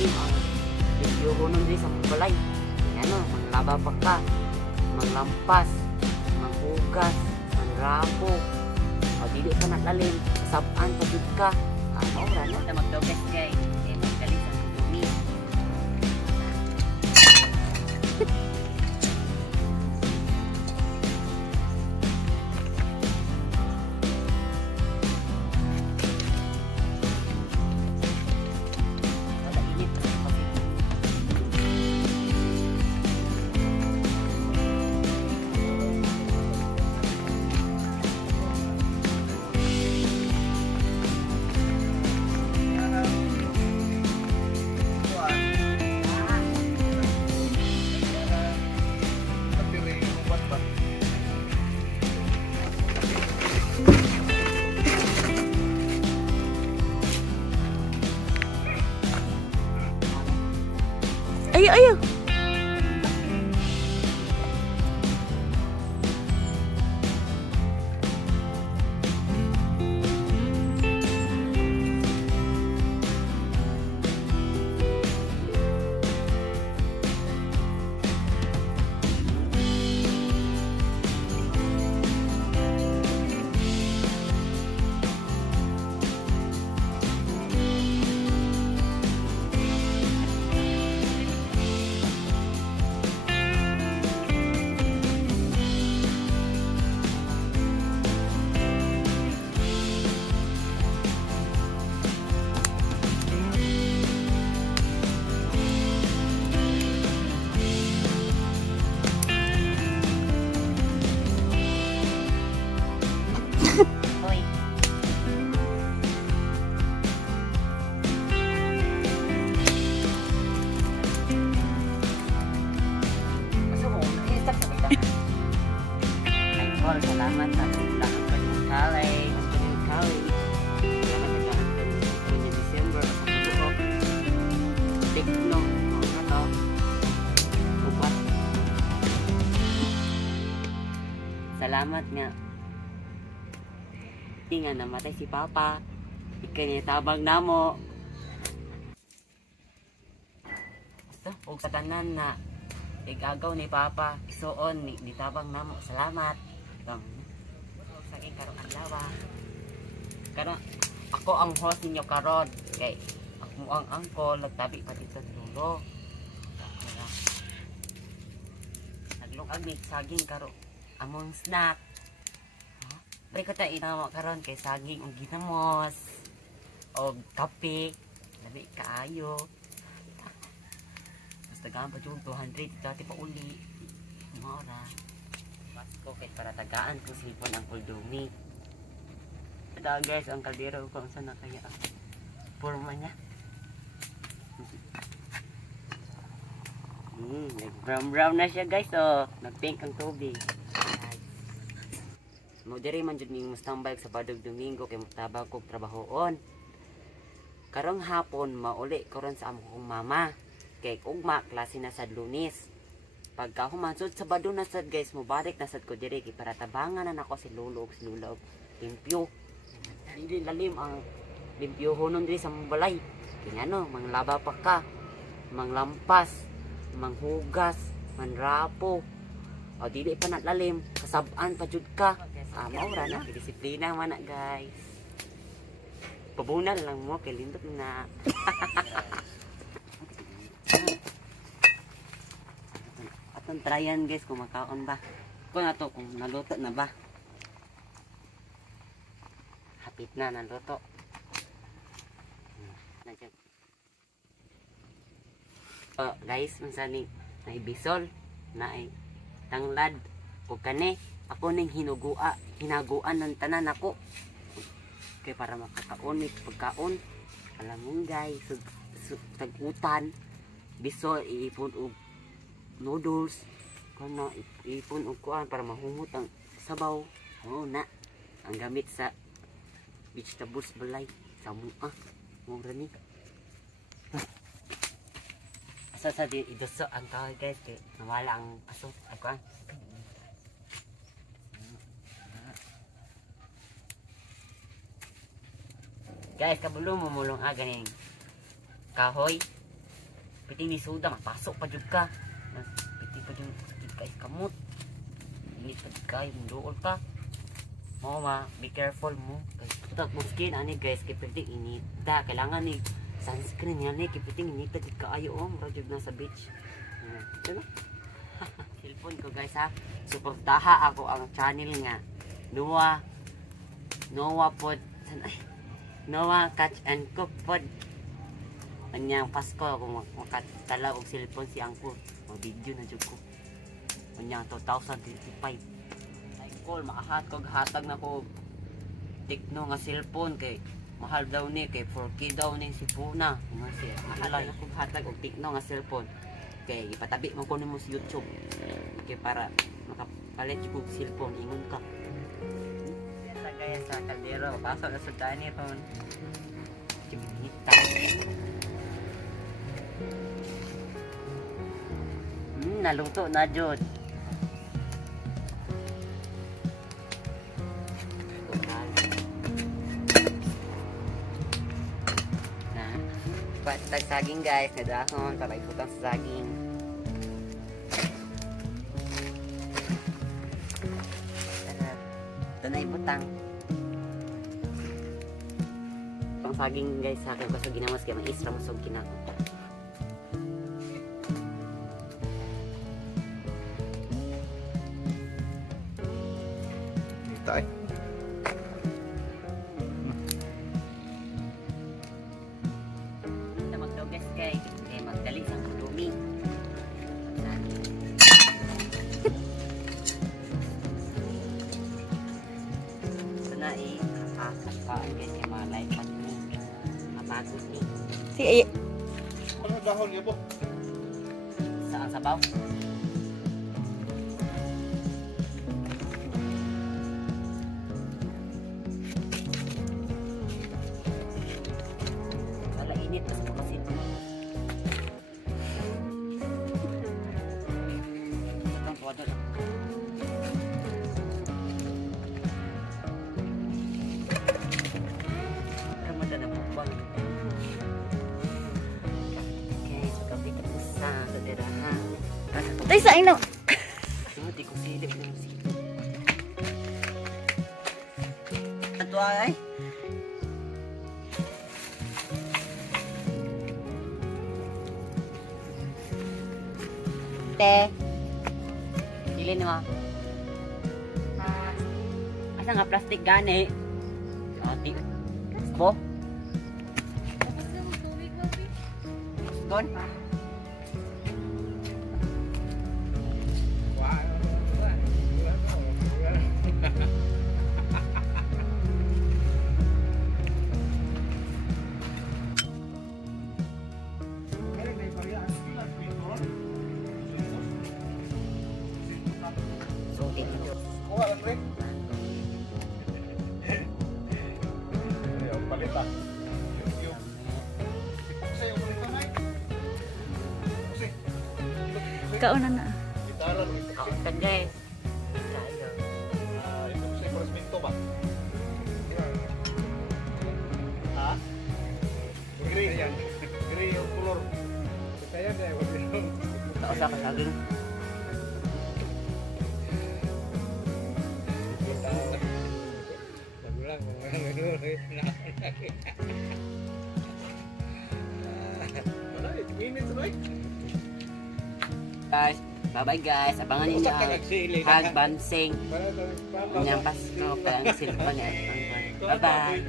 lalim ang limpyohonon din sa balay. Ano, manglaba pa ka, manglampas, manghugas, mangrapo. O dili ka na lalim, sabaan pa jud ka. Ano ra na ta magdogas kay magaling sa dumi. Ayo, ayo. Salamat sa lahat pa yung kalay. Ang kanyang kalay. Salamat sa lahat pa yung December. Sa pagbuhok. Tekno. Mga to. Upat. Salamat nga. Hindi nga namatay si Papa. Ikanitabang namo. Basta, huwag sa tanan na igagaw ni Papa. Isuon ni tabang namo. Salamat. Sa aking karong adlaw. Karon ako ang host ninyo karon kay ako ang angkol nagtabi pa dito sa dulo. Naglungag ni saging karon among snack. Balik ko tayo inawa karon kay saging ug ginamos o kape labi kaayo. Basta gamba jud 200 dati pa uli. Mora. Pasko kay para tagaan ko sipon ang kuldumi. Ito guys, ang kaldero kung saan na kaya ang forma niya. Nag-brown na siya guys, oh. Nag-pink ang tubig. Mo diri man jud ning mustambay sa Badog Domingo kay mutabang kog trabahoon. Karong hapon mauli karon sa among mama. Kay ugma klase na sa Lunes. Pagka humansod sa Bado na sad guys, mubalik na sad ko diri kay para tabangan na nako si Lolo ug si Lula limpyo. Hindi lalim ang limpyohonon diri sa balay. Kaya ano, manglaba pa ka, manglampas, manghugas, manrapo. O dili pa na lalim, kasabaan pa jud ka. Maura na, disiplina man na guys. Pabunal lang mo kay lindot na. Atong tryan guys kung makaon ba. Kung ato kung naluto na ba. Hapit na naluto. Guys, mansani na ibisol na ay tanglad o kane. Ako ning hinaguan ng tanan ako. Kay para makakaon pagkaon. Alam mo guys, tagutan, bisol iipon og noodles, kuno iipon og kuan para mahumot ang sabaw. Oo na. Ang gamit sa vegetables balay sa mua. Mura ni. Sa di iduso ang tawag guys kay nawala ang aso ay kuan. Guys, kabulong mumulong aganing kahoy Pwede ni suda, mapasok pa jud ka. Pwede pa jud sakit ka kamot. Init pa jud ka, yung dool ka. Mo be careful mo. Tutak mo skin, ani guys, kay pwede inita. Kailangan ni sunscreen yan kay pwede inita jud ka ayo mura jud na sa beach. Ito na. Cellphone ko guys ha. Suportaha ako ang channel nga. Noah Catch and Cook Pod. Anyang Pasko kung makatala og cellphone si Angko. Mag-video na jud ko. Anyang 2025. Ay call makahat kog hatag na ko Tecno nga cellphone kay mahal daw ni kay 4K daw ni si Puna. Nga si mahal na kog hatag og Tecno nga cellphone. Kay ipatabi mo ko nimo sa YouTube. Kay para makapalit jud og cellphone ingon ka. Sa kaya sa kaldero pasok na sa tani phone. Kita. Naluto na jud. Patag saging guys, nadahon para ibutang sa saging. Ito na ibutang. Pang saging guys sa akin ko sa ginawas kaya mag-isra mo sa kinako. Tay. Magdali sa kulumi. Ito na kakaskaan guys yung mga light pad ni. Mapagod ni. Ano dahon niyo po? Saan sabaw? Wala init kasi makasin. Ramadan na mukbang. Guys, kapit ako sa tirahan. Tay sa ino. Hindi ko silip ng sito. Ito ay. Te. Dili ni mo. Asa nga plastic gani? Ti. Bo. Don. Kuha lang rin. Palit ah. Sa'yo mo ito na Kauna na. Gitara rin. Kautan guys. Ito sa Corosminto ba? Ha? Gray. Gray yung color. Kaya na yung Kausa ka saging. Guys, bye-bye guys. Abangan ninyo Hag Bansing. Nyampas ko pa ang silpa niya. Bye-bye.